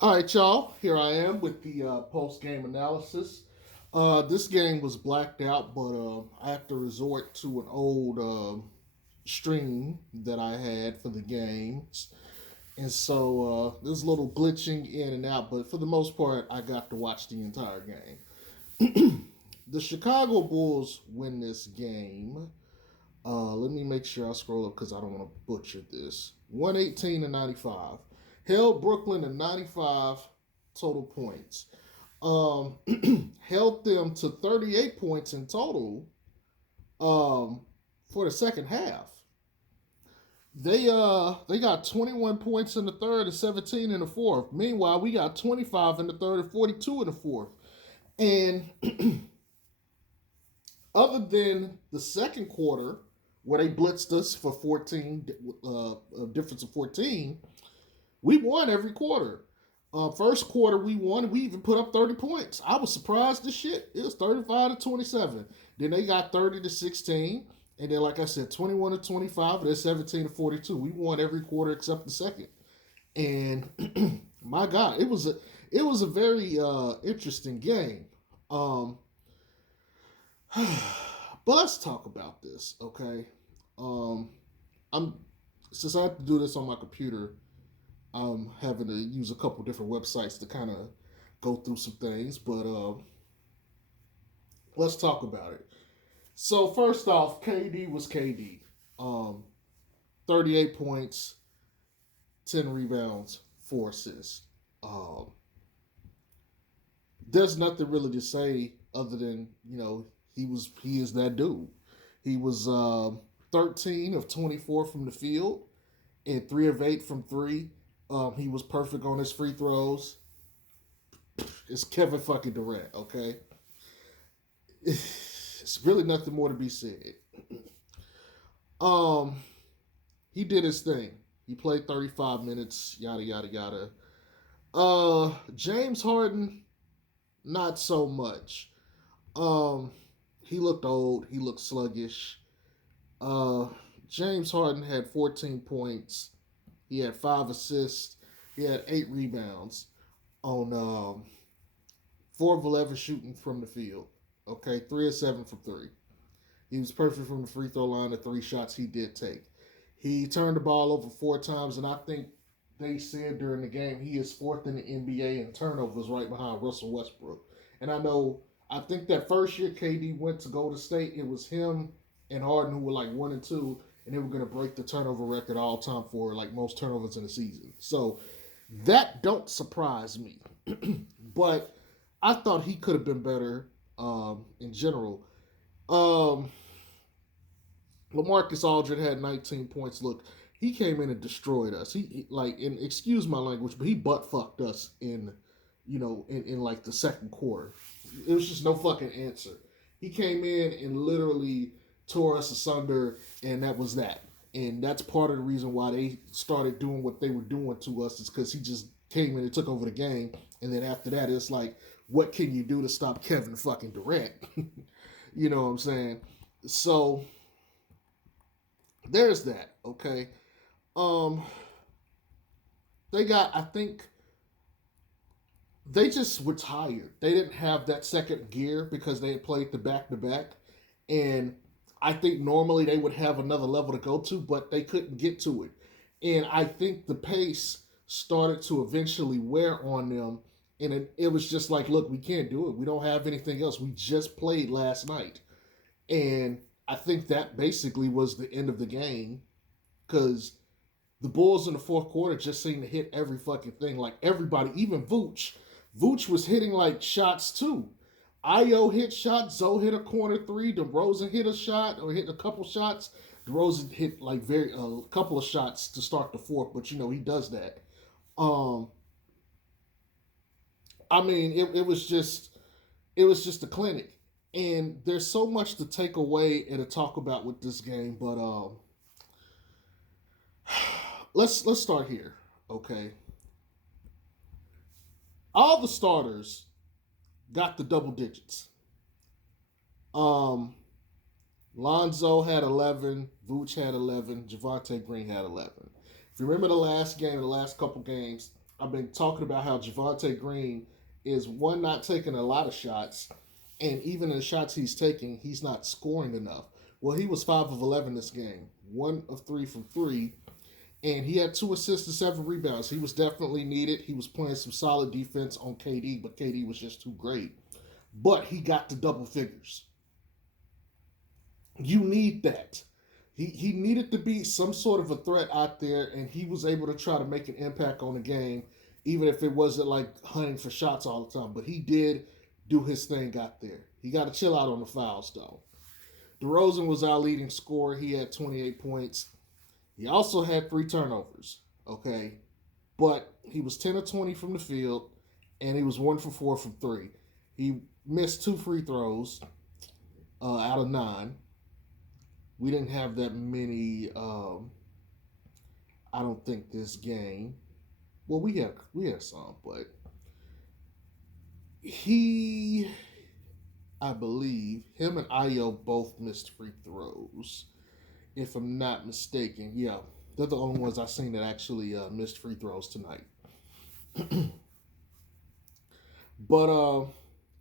All right, y'all. Here I am with the post game analysis. This game was blacked out, but I have to resort to an old stream that I had for the games. And so there's a little glitching in and out, but for the most part, I got to watch the entire game. The Chicago Bulls win this game. Let me make sure I scroll up because I don't want to butcher this. 118 to 95. Held Brooklyn to 95 total points. Um, held them to 38 points in total for the second half. They got 21 points in the third and 17 in the fourth. Meanwhile, we got 25 in the third and 42 in the fourth. And other than the second quarter where they blitzed us for 14, a difference of 14, we won every quarter. First quarter we won. We even put up 30 points. I was surprised as shit. It was 35 to 27. Then they got 30 to 16. And then, like I said, 21 to 25. And then 17 to 42. We won every quarter except the second. And my God, it was a very interesting game. Um, but let's talk about this, okay? Um, I'm since I have to do this on my computer, I'm having to use a couple different websites to kind of go through some things. But let's talk about it. So first off, KD was KD. 38 points, 10 rebounds, 4 assists. Um, there's nothing really to say other than he is that dude. He was 13 of 24 from the field and 3 of 8 from three. He was perfect on his free throws. It's Kevin fucking Durant, okay? It's really nothing more to be said. Um, he did his thing. He played 35 minutes, yada yada yada. James Harden, not so much. Um, he looked old. He looked sluggish. Uh, James Harden had 14 points. He had 5 assists. He had 8 rebounds on 4 of 11 shooting from the field. Okay, 3 of 7 from three. He was perfect from the free throw line. The 3 shots he did take. He turned the ball over 4 times, and I think they said during the game he is fourth in the NBA in turnovers, right behind Russell Westbrook. And I think that first year KD went to Golden State, it was him and Harden who were like 1 and 2, and they were going to break the turnover record all time for like most turnovers in a season. So that don't surprise me, but I thought he could have been better in general. Um, LaMarcus Aldridge had 19 points. Look, he came in and destroyed us. Like, and excuse my language, but he butt fucked us in like the second quarter. It was just no fucking answer. He came in and literally tore us asunder, and that was that. And that's part of the reason why they started doing what they were doing to us is because he just came in and took over the game. And then after that, it's like, what can you do to stop Kevin fucking Durant? You know what I'm saying? So there's that. Okay. Um, I think they just were tired. They didn't have that second gear because they had played the back to back. And I think normally they would have another level to go to, but they couldn't get to it. And I think the pace started to eventually wear on them. And it was just like, look, we can't do it. We don't have anything else. We just played last night. And I think that basically was the end of the game because the Bulls in the fourth quarter just seemed to hit every fucking thing. Like everybody, even Vooch. Vooch was hitting like shots too. Io hit shots. Zoe hit a corner three. DeRozan hit a shot or hit a couple shots. DeRozan hit like a couple of shots to start the fourth, but he does that. Um, I mean, it was just a clinic, and there's so much to take away and to talk about with this game. But let's start here, okay? All the starters got the double digits. Um, Lonzo had 11, Vooch had 11, Javante Green had 11. If you remember the last game, the last couple games, I've been talking about how Javonte Green is one, not taking a lot of shots, and even in the shots he's taking, he's not scoring enough. Well, he was 5 of 11 this game, 1 of 3 from three, and he had 2 assists and 7 rebounds. He was definitely needed. He was playing some solid defense on KD, but KD was just too great. But he got to double figures. You need that. He needed to be some sort of a threat out there, and he was able to try to make an impact on the game, even if it wasn't like hunting for shots all the time. But he did do his thing out there. He got to chill out on the fouls, though. DeRozan was our leading scorer. He had 28 points. He also had 3 turnovers, okay? But he was 10 of 20 from the field, and he was 1 for 4 from 3. He missed 2 free throws out of 9. We didn't have that many, I don't think, this game. Well, we had some, but I believe, him and Ayo both missed free throws, if I'm not mistaken. Yeah, they're the only ones I've seen that actually missed free throws tonight. But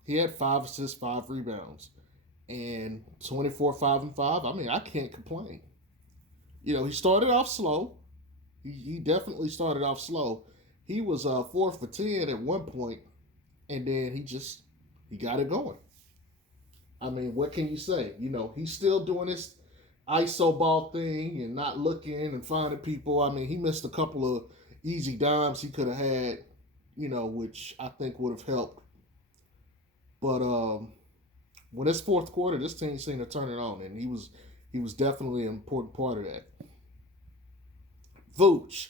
he had 5 assists, 5 rebounds, and 24, 5 and 5. I mean, I can't complain. You know, he started off slow. He definitely started off slow. He was 4 for 10 at one point, and then he got it going. I mean, what can you say? You know, he's still doing this ISO ball thing and not looking and finding people. I mean, he missed a couple of easy dimes he could have had, you know, which I think would have helped. But when it's fourth quarter, this team seemed to turn it on, and he was definitely an important part of that. Vooch,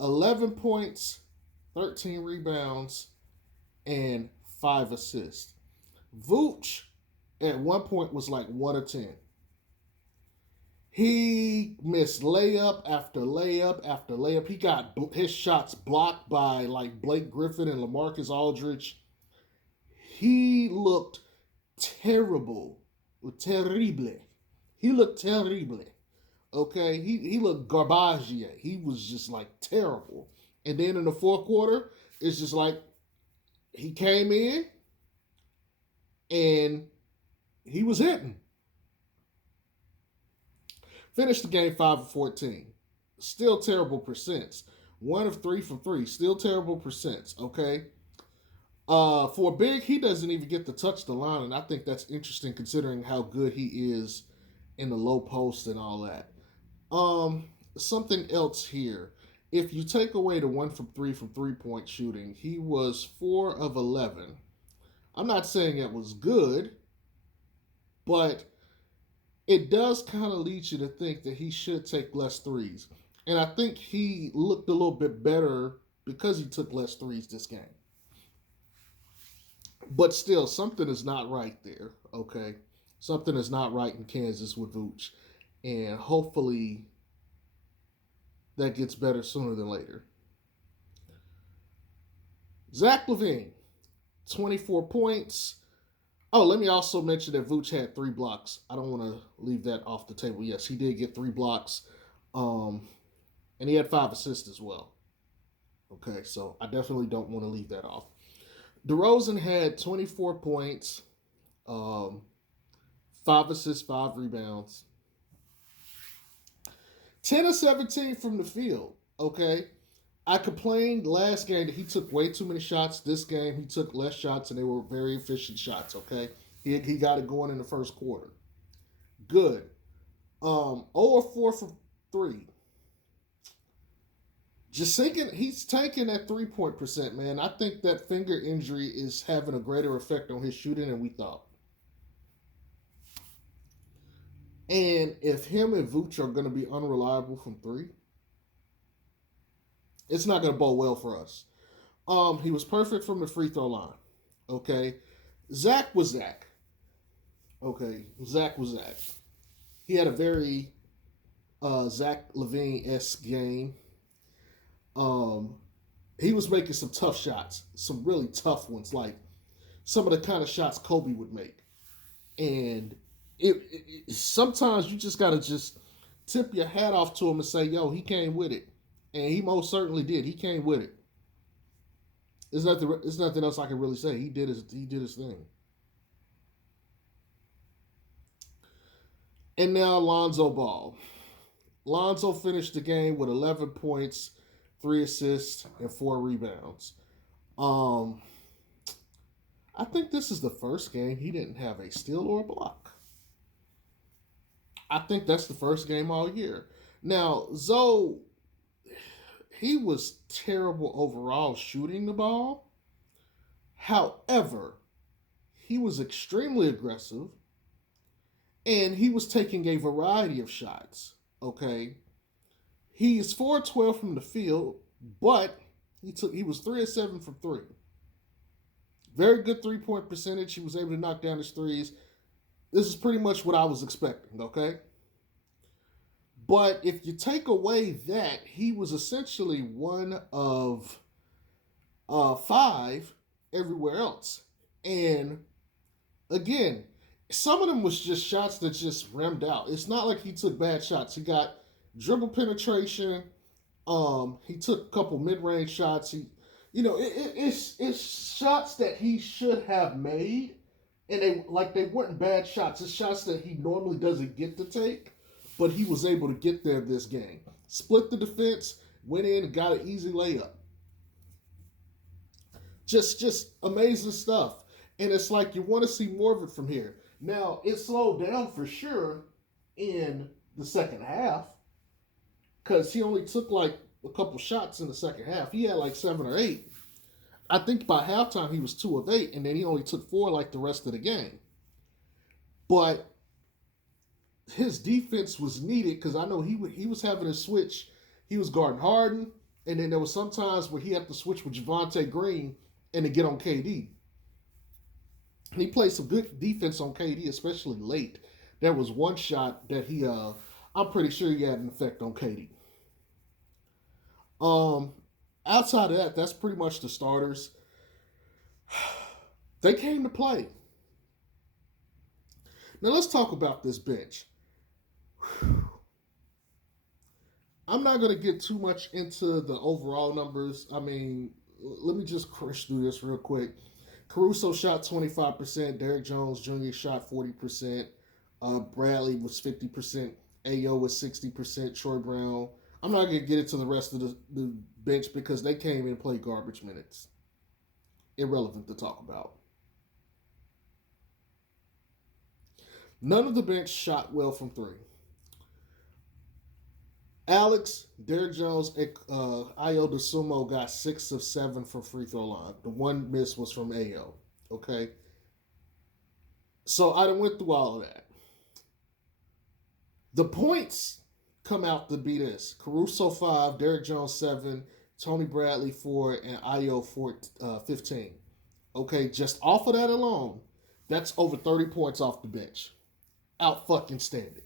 11 points, 13 rebounds, and 5 assists. Vooch at one point was like 1 of 10. He missed layup after layup after layup. He got his shots blocked by like Blake Griffin and LaMarcus Aldridge. He looked terrible. Terrible. He looked terrible. Okay? He looked garbage. He was just like terrible. And then in the fourth quarter, it's just like he came in and he was hitting. Finished the game 5 of 14. Still terrible percents. 1 of 3 from 3. Still terrible percents, okay? For a big, he doesn't even get to touch the line, and I think that's interesting considering how good he is in the low post and all that. Something else here. If you take away the 1 from 3 from three-point shooting, he was 4 of 11. I'm not saying it was good, but it does kind of lead you to think that he should take less threes. And I think he looked a little bit better because he took less threes this game. But still, something is not right there, okay? Something is not right in Kansas with Vooch. And hopefully that gets better sooner than later. Zach LaVine, 24 points. Oh, let me also mention that Vooch had 3 blocks. I don't want to leave that off the table. Yes, he did get 3 blocks. And he had 5 assists as well. Okay, so I definitely don't want to leave that off. DeRozan had 24 points, 5 assists, 5 rebounds. 10 of 17 from the field, okay? I complained last game that he took way too many shots. This game, he took less shots, and they were very efficient shots, okay? He got it going in the first quarter. Good. 0 of 4 from 3. He's tanking that 3-point percent, man. I think that finger injury is having a greater effect on his shooting than we thought. And if him and Vooch are going to be unreliable from 3, it's not going to bode well for us. He was perfect from the free throw line. Okay. Zach was Zach. Okay. Zach was Zach. He had a very Zach LaVine-esque game. He was making some tough shots. Some really tough ones. Like some of the kind of shots Kobe would make. And it sometimes you just got to just tip your hat off to him and say, yo, he came with it. And he most certainly did. He came with it. There's nothing else I can really say. He did his thing. And now Lonzo Ball. Lonzo finished the game with 11 points, 3 assists, and 4 rebounds. I think this is the first game he didn't have a steal or a block. I think that's the first game all year. Now, Zoe, he was terrible overall shooting the ball. However, he was extremely aggressive and he was taking a variety of shots. Okay. He's 4-12 from the field, but he was 3 of 7 from 3. Very good 3-point percentage. He was able to knock down his threes. This is pretty much what I was expecting, okay? But if you take away that, he was essentially one of 5 everywhere else. And again, some of them was just shots that just rimmed out. It's not like he took bad shots. He got dribble penetration. He took a couple mid-range shots. It's shots that he should have made, and they weren't bad shots. It's shots that he normally doesn't get to take, but he was able to get there this game. Split the defense, went in and got an easy layup. Just amazing stuff. And it's like you want to see more of it from here. Now, it slowed down for sure in the second half because he only took like a couple shots in the second half. He had like 7 or 8. I think by halftime he was 2 of 8, and then he only took 4 like the rest of the game. But his defense was needed because I know he was having a switch. He was guarding Harden, and then there was some times where he had to switch with Javonte Green and to get on KD. And he played some good defense on KD, especially late. There was one shot that I'm pretty sure he had an effect on KD. Outside of that, that's pretty much the starters. They came to play. Now let's talk about this bench. I'm not going to get too much into the overall numbers. I mean, let me just crush through this real quick. Caruso shot 25%. Derrick Jones Jr. shot 40%. Bradley was 50%. Ayo was 60%. Troy Brown. I'm not going to get into the rest of the bench because they came in and played garbage minutes. Irrelevant to talk about. None of the bench shot well from 3. Alex, Derrick Jones, and Ayo DeSumo got 6 of 7 from free throw line. The one miss was from Ayo. Okay? So I done went through all of that. The points come out to be this. Caruso 5, Derrick Jones 7, Tony Bradley 4, and Ayo 15. Okay, just off of that alone, that's over 30 points off the bench. Out fucking standing.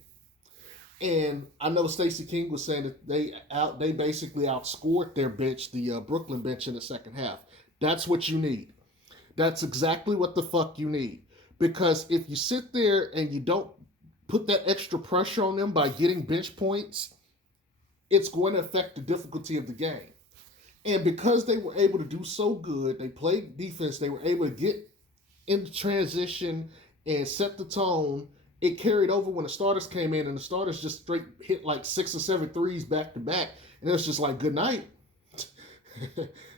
And I know Stacey King was saying that they basically outscored their bench, the Brooklyn bench, in the second half. That's what you need. That's exactly what the fuck you need. Because if you sit there and you don't put that extra pressure on them by getting bench points, it's going to affect the difficulty of the game. And because they were able to do so good, they played defense, they were able to get into transition and set the tone. It carried over when the starters came in, and the starters just straight hit like 6 or 7 threes back to back. And it was just like, good night.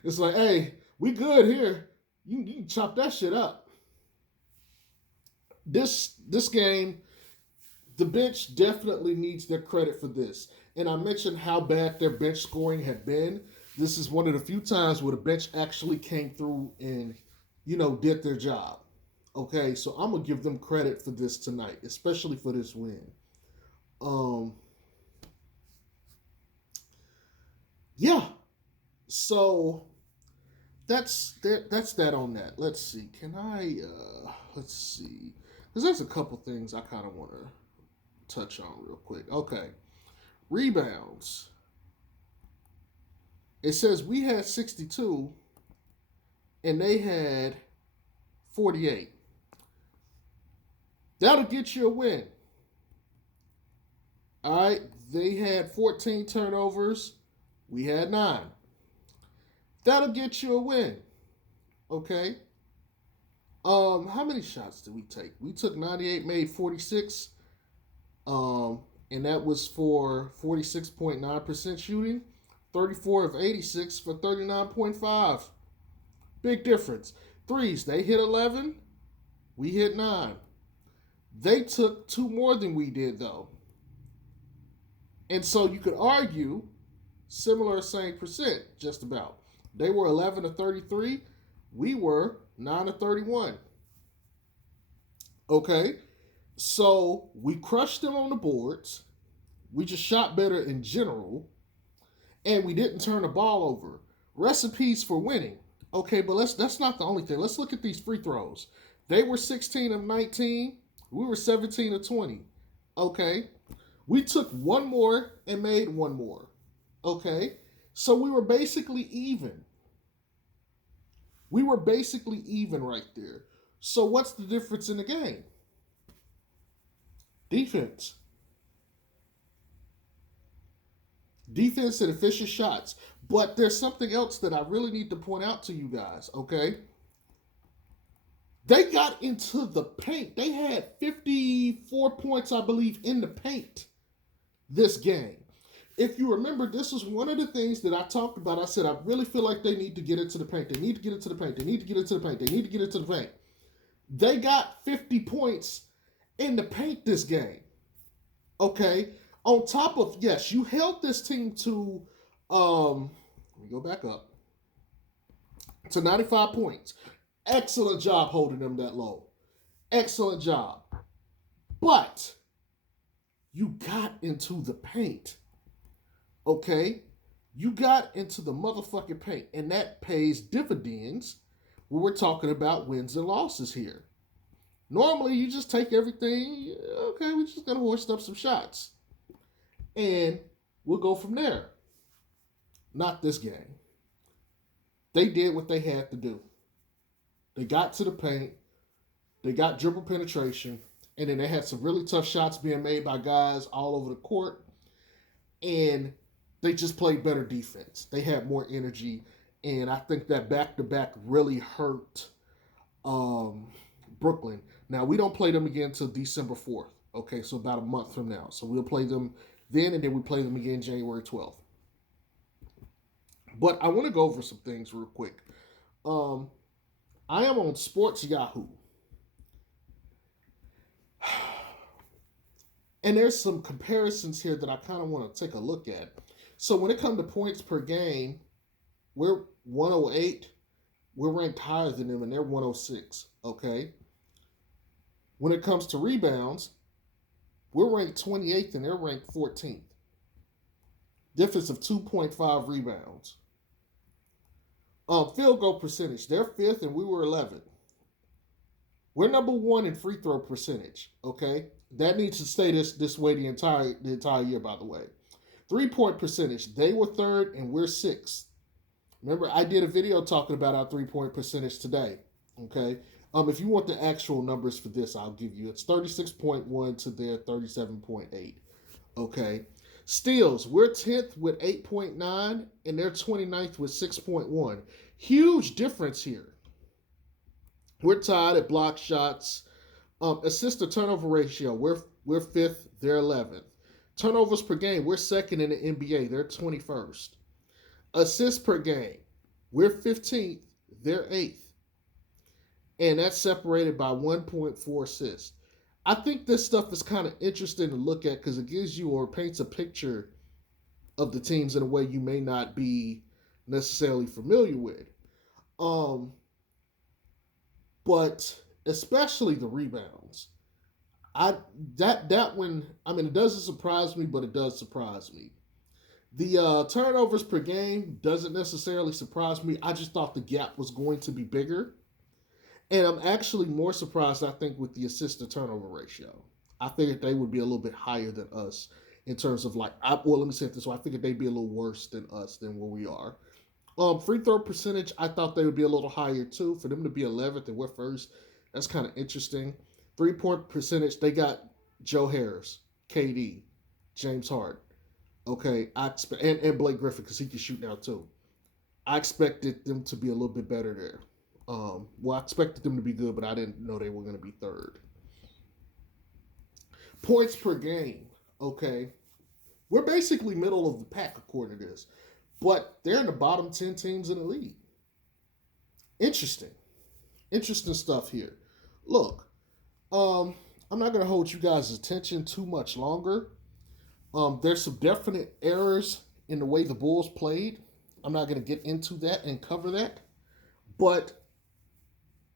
It's like, hey, we good here. You can chop that shit up. This game, the bench definitely needs their credit for this. And I mentioned how bad their bench scoring had been. This is one of the few times where the bench actually came through and, did their job. Okay, so I'm going to give them credit for this tonight, especially for this win. Yeah. So that's that on that. Let's see. Let's see. Because there's a couple things I kind of want to touch on real quick. Okay. Rebounds. It says we had 62 and they had 48. That'll get you a win. All right. They had 14 turnovers. We had 9. That'll get you a win. Okay. How many shots did we take? We took 98, made 46. Um, and that was for 46.9% shooting. 34 of 86 for 39.5. Big difference. Threes, they hit 11. We hit 9. They took 2 more than we did, though. And so you could argue similar same percent, just about. They were 11 to 33. We were 9 to 31. Okay? So we crushed them on the boards. We just shot better in general. And we didn't turn the ball over. Recipes for winning. Okay, but that's not the only thing. Let's look at these free throws. They were 16 of 19. We were 17 of 20. Okay. We took one more and made one more. Okay. So we were basically even. We were basically even right there. So what's the difference in the game? Defense. Defense and efficient shots. But there's something else that I really need to point out to you guys, okay? They got into the paint. They had 54 points, I believe, in the paint this game. If you remember, this was one of the things that I talked about. I said, I really feel like they need to get into the paint. They need to get into the paint. They need to get into the paint. They need to get into the paint. They got 50 points in the paint this game. Okay? On top of, yes, you held this team to, let me go back up, to 95 points. Excellent job holding them that low. Excellent job. But you got into the paint. Okay? You got into the motherfucking paint. And that pays dividends when we're talking about wins and losses here. Normally, you just take everything, okay, we're just going to hoist up some shots. And we'll go from there. Not this game. They did what they had to do. They got to the paint. They got dribble penetration. And then they had some really tough shots being made by guys all over the court. And they just played better defense. They had more energy. And I think that back-to-back really hurt Brooklyn. Now, we don't play them again until December 4th. Okay, so about a month from now. So we'll play them then, and then we play them again January 12th. But I want to go over some things real quick. I am on Sports Yahoo. And there's some comparisons here that I kind of want to take a look at. So when it comes to points per game, we're 108. We're ranked higher than them, and they're 106. Okay. When it comes to rebounds, we're ranked 28th, and they're ranked 14th. Difference of 2.5 rebounds. Field goal percentage, they're 5th, and we were 11th. We're number 1 in free throw percentage. Okay. That needs to stay this way the entire year, by the way. 3-point percentage, they were 3rd and we're 6th. Remember, I did a video talking about our 3-point percentage today. Okay. If you want the actual numbers for this, I'll give you. It's 36.1 to their 37.8. Okay. Steals, we're 10th with 8.9 and they're 29th with 6.1. Huge difference here. We're tied at block shots. Assist to turnover ratio, we're 5th, they're 11th. Turnovers per game, we're 2nd in the NBA, they're 21st. Assists per game, we're 15th, they're 8th. And that's separated by 1.4 assists. I think this stuff is kind of interesting to look at because it gives you or paints a picture of the teams in a way you may not be necessarily familiar with. But especially the rebounds. That one, I mean, it doesn't surprise me, but it does surprise me. The turnovers per game doesn't necessarily surprise me. I just thought the gap was going to be bigger. And I'm actually more surprised, I think, with the assist to turnover ratio. I figured they would be a little bit higher than us in terms of let me say it this way. I figured they'd be a little worse than us than where we are. Free throw percentage, I thought they would be a little higher too. For them to be 11th and we're 1st, that's kind of interesting. 3-point percentage, they got Joe Harris, KD, James Harden. Okay, I expect and Blake Griffin because he can shoot now too. I expected them to be a little bit better there. Well, I expected them to be good, but I didn't know they were going to be third. Points per game. Okay, we're basically middle of the pack according to this, but they're in the bottom 10 teams in the league. Interesting, interesting stuff here. Look, I'm not going to hold you guys' attention too much longer. There's some definite errors in the way the Bulls played. I'm not going to get into that and cover that. But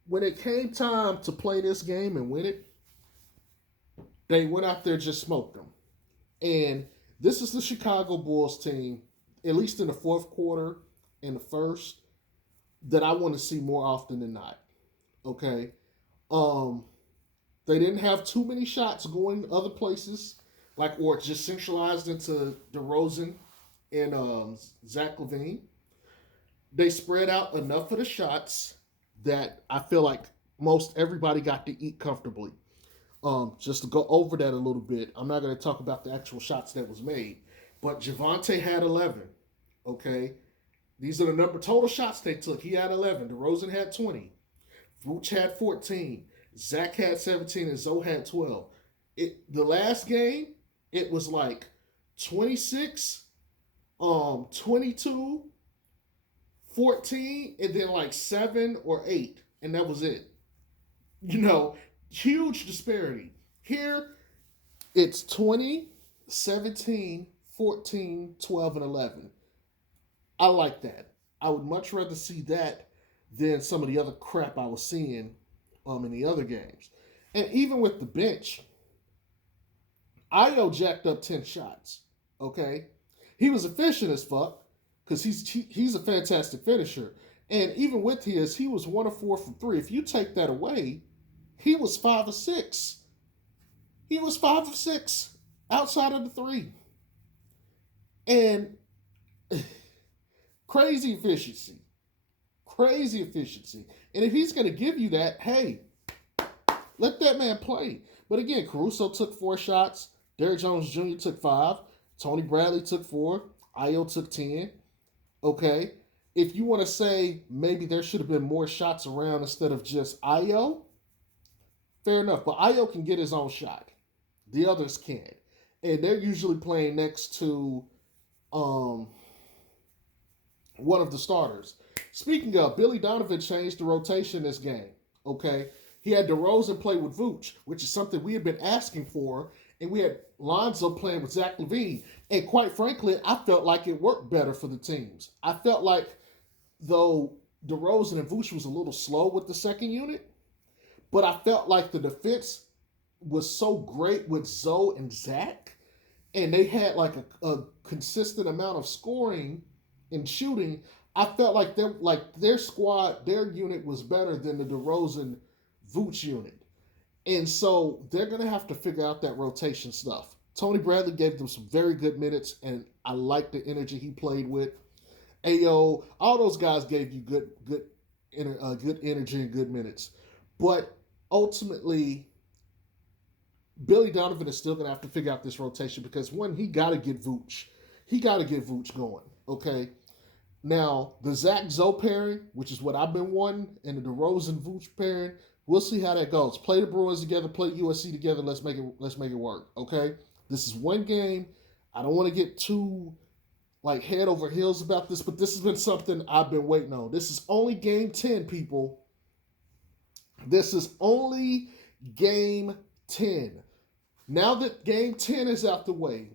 when it came time to play this game and win it, they went out there just smoked them. And this is the Chicago Bulls team, at least in the fourth quarter and the first, that I want to see more often than not. Okay. They didn't have too many shots going other places, like or just centralized into DeRozan and Zach LaVine. They spread out enough of the shots that I feel like most everybody got to eat comfortably. Just to go over that a little bit, I'm not going to talk about the actual shots that was made, but Javante had 11. Okay, these are the number total shots they took. He had 11. DeRozan had 20. Vooch had 14. Zach had 17, and Zoe had 12. The last game, it was like 26, 22, 14, and then like 7 or 8, and that was it. You know, huge disparity. Here, it's 20, 17, 14, 12, and 11. I like that. I would much rather see that than some of the other crap I was seeing in the other games. And even with the bench, Io jacked up 10 shots. Okay? He was efficient as fuck because he's a fantastic finisher. And even with his, he was 1 of 4 from 3. If you take that away, he was 5 of 6. He was 5 of 6 outside of the 3. And crazy efficiency. Crazy efficiency. And if he's going to give you that, hey, let that man play. But again, Caruso took 4 shots. Derrick Jones Jr. took 5. Tony Bradley took 4. Ayo took 10. Okay. If you want to say maybe there should have been more shots around instead of just Ayo, fair enough. But Ayo can get his own shot. The others can't. And they're usually playing next to one of the starters. Speaking of, Billy Donovan changed the rotation this game. Okay. He had DeRozan play with Vooch, which is something we had been asking for. And we had Lonzo playing with Zach LaVine. And quite frankly, I felt like it worked better for the teams. I felt like, though DeRozan and Vooch was a little slow with the second unit, but I felt like the defense was so great with Zoe and Zach. And they had like a consistent amount of scoring and shooting. I felt like their squad, their unit was better than the DeRozan Vooch unit. And so they're going to have to figure out that rotation stuff. Tony Bradley gave them some very good minutes, and I like the energy he played with. Ayo, all those guys gave you good energy and good minutes. But ultimately, Billy Donovan is still going to have to figure out this rotation because, one, he got to get Vooch. He got to get Vooch going, okay? Now, the Zach-Zoe pairing, which is what I've been wanting, and the DeRozan-Vooch pairing, we'll see how that goes. Play the Bruins together, play USC together. Let's make it work. Okay, this is one game. I don't want to get too like head over heels about this, but this has been something I've been waiting on. This is only game 10, people. This is only game 10. Now that game 10 is out the way,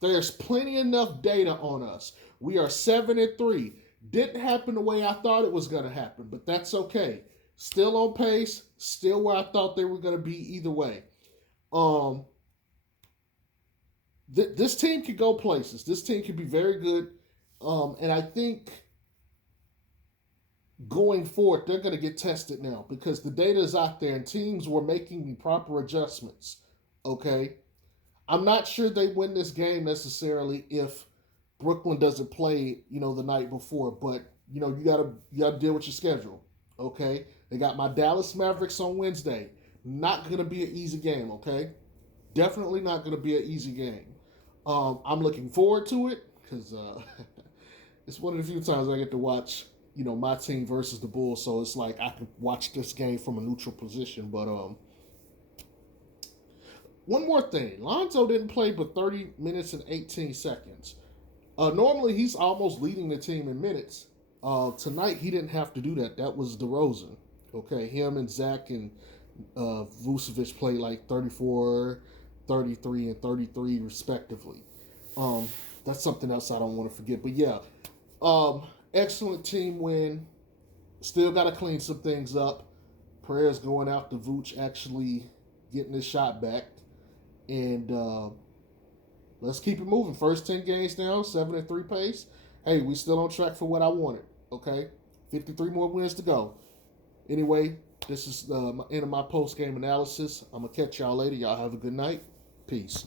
there's plenty enough data on us. We are 7-3. Didn't happen the way I thought it was going to happen, but that's okay. Still on pace, still where I thought they were going to be either way. This team could go places. This team could be very good. And I think going forward, they're going to get tested now because the data is out there and teams were making the proper adjustments. Okay? I'm not sure they win this game necessarily if Brooklyn doesn't play, the night before. But, you gotta deal with your schedule. Okay? They got my Dallas Mavericks on Wednesday. Not going to be an easy game, okay? Definitely not going to be an easy game. I'm looking forward to it because it's one of the few times I get to watch, my team versus the Bulls. So it's like I can watch this game from a neutral position. But one more thing, Lonzo didn't play but 30 minutes and 18 seconds. Normally he's almost leading the team in minutes. Tonight he didn't have to do that. That was DeRozan. Okay, him and Zach and Vucevic played like 34, 33, and 33 respectively. Um, that's something else I don't want to forget. But yeah, excellent team win. Still got to clean some things up. Prayers going out to Vooch actually getting his shot back. And let's keep it moving. First 10 games now, 7-3 pace. Hey, we still on track for what I wanted. Okay, 53 more wins to go. Anyway, this is the end of my post game analysis. I'm gonna catch y'all later. Y'all have a good night. Peace.